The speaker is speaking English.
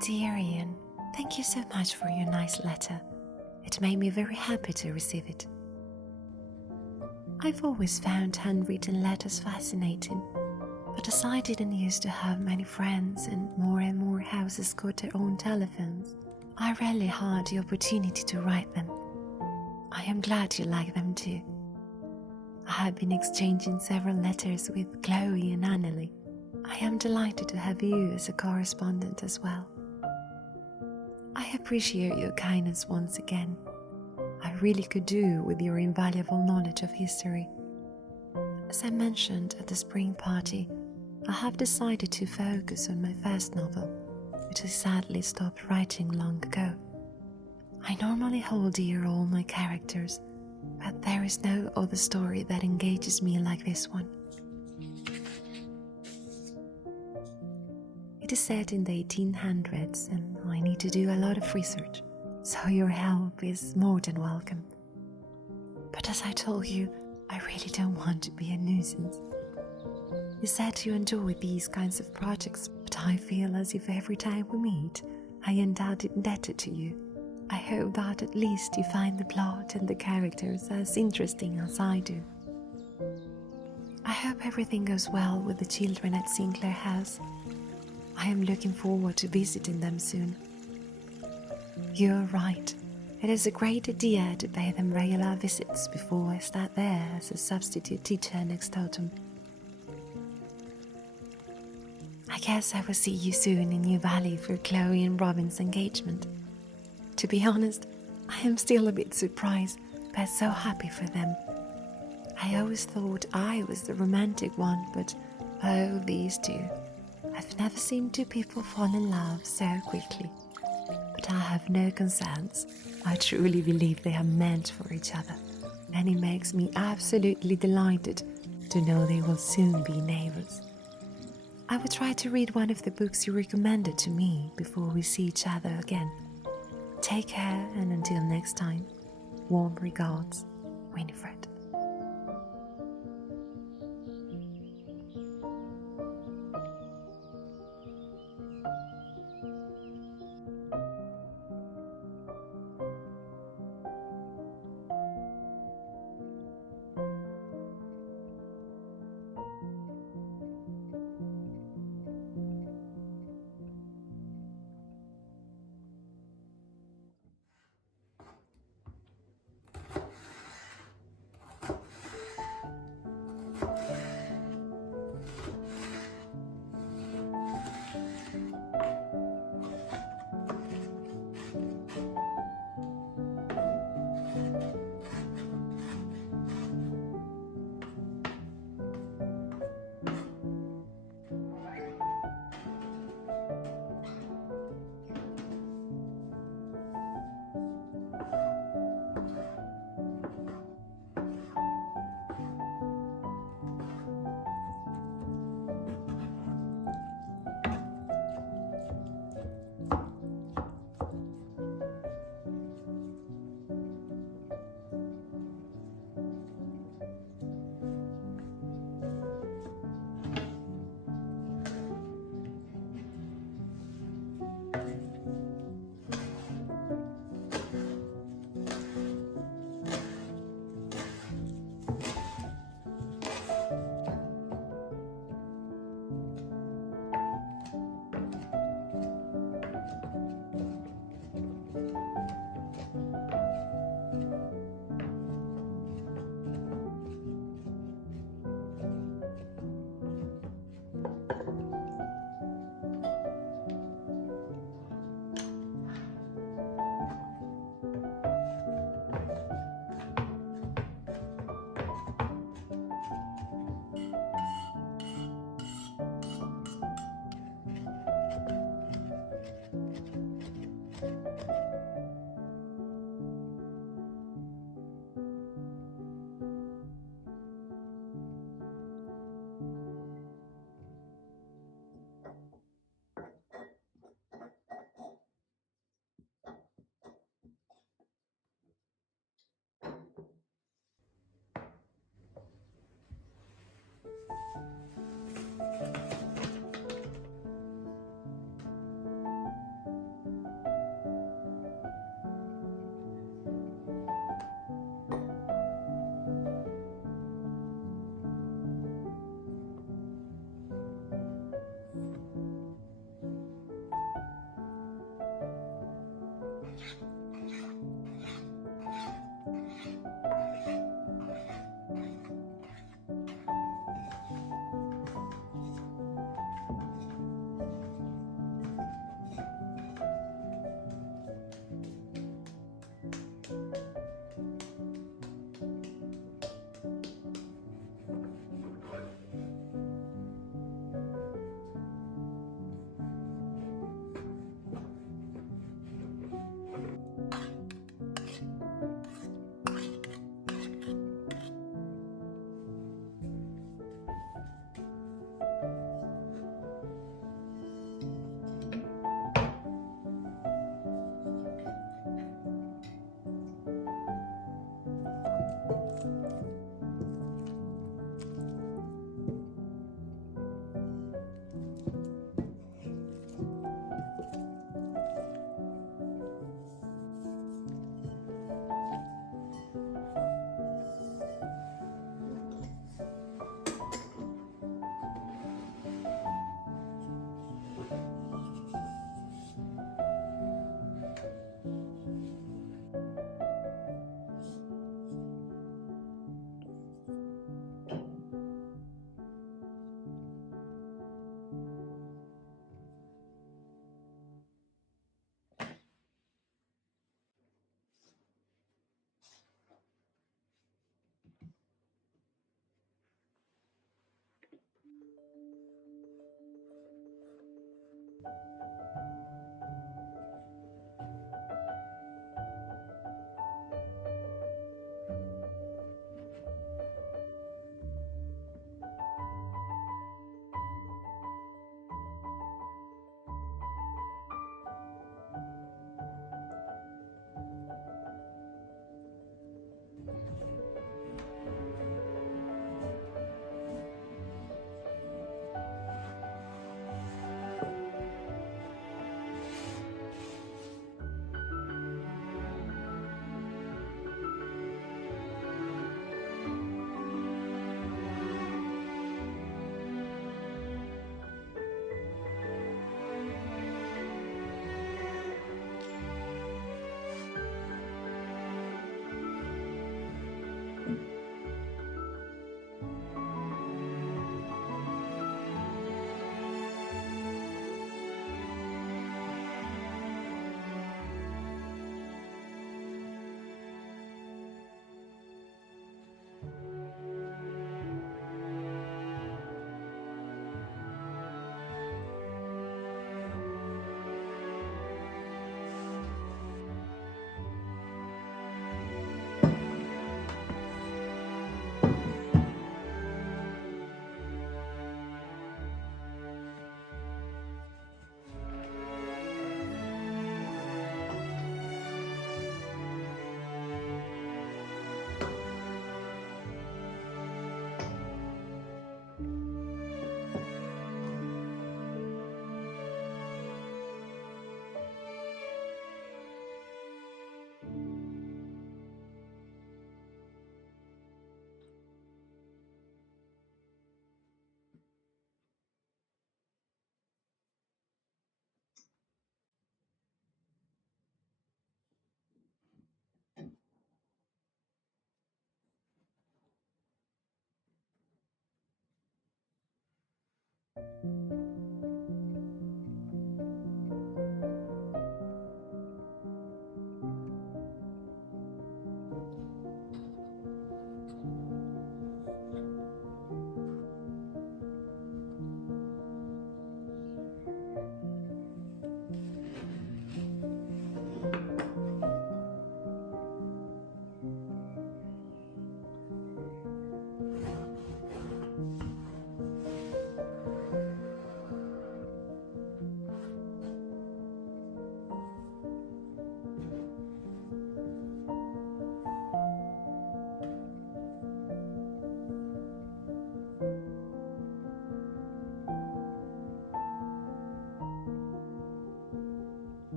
Dear Ian, thank you so much for your nice letter. It made me very happy to receive it. I've always found handwritten letters fascinating, but as I didn't used to have many friends and more houses got their own telephones, I rarely had the opportunity to write them. I am glad you like them too. I have been exchanging several letters with Chloe and Annalie. I am delighted to have you as a correspondent as well. I appreciate your kindness once again. I really could do with your invaluable knowledge of history. As I mentioned at the spring party, I have decided to focus on my first novel, which I sadly stopped writing long ago. I normally hold dear all my characters, but there is no other story that engages me like this one. It is set in the 1800s and I need to do a lot of research, so your help is more than welcome. But as I told you, I really don't want to be a nuisance. You said you enjoy these kinds of projects, but I feel as if every time we meet, I end up indebted to you. I hope that at least you find the plot and the characters as interesting as I do. I hope everything goes well with the children at Sinclair House. I am looking forward to visiting them soon. You are right. It is a great idea to pay them regular visits before I start there as a substitute teacher next autumn. I guess I will see you soon in New Valley for Chloe and Robin's engagement. To be honest, I am still a bit surprised, but so happy for them. I always thought I was the romantic one, but oh, these two. I've never seen two people fall in love so quickly. But I have no concerns. I truly believe they are meant for each other, and it makes me absolutely delighted to know they will soon be neighbors. I will try to read one of the books you recommended to me before we see each other again. Take care, and until next time, warm regards, Winifred.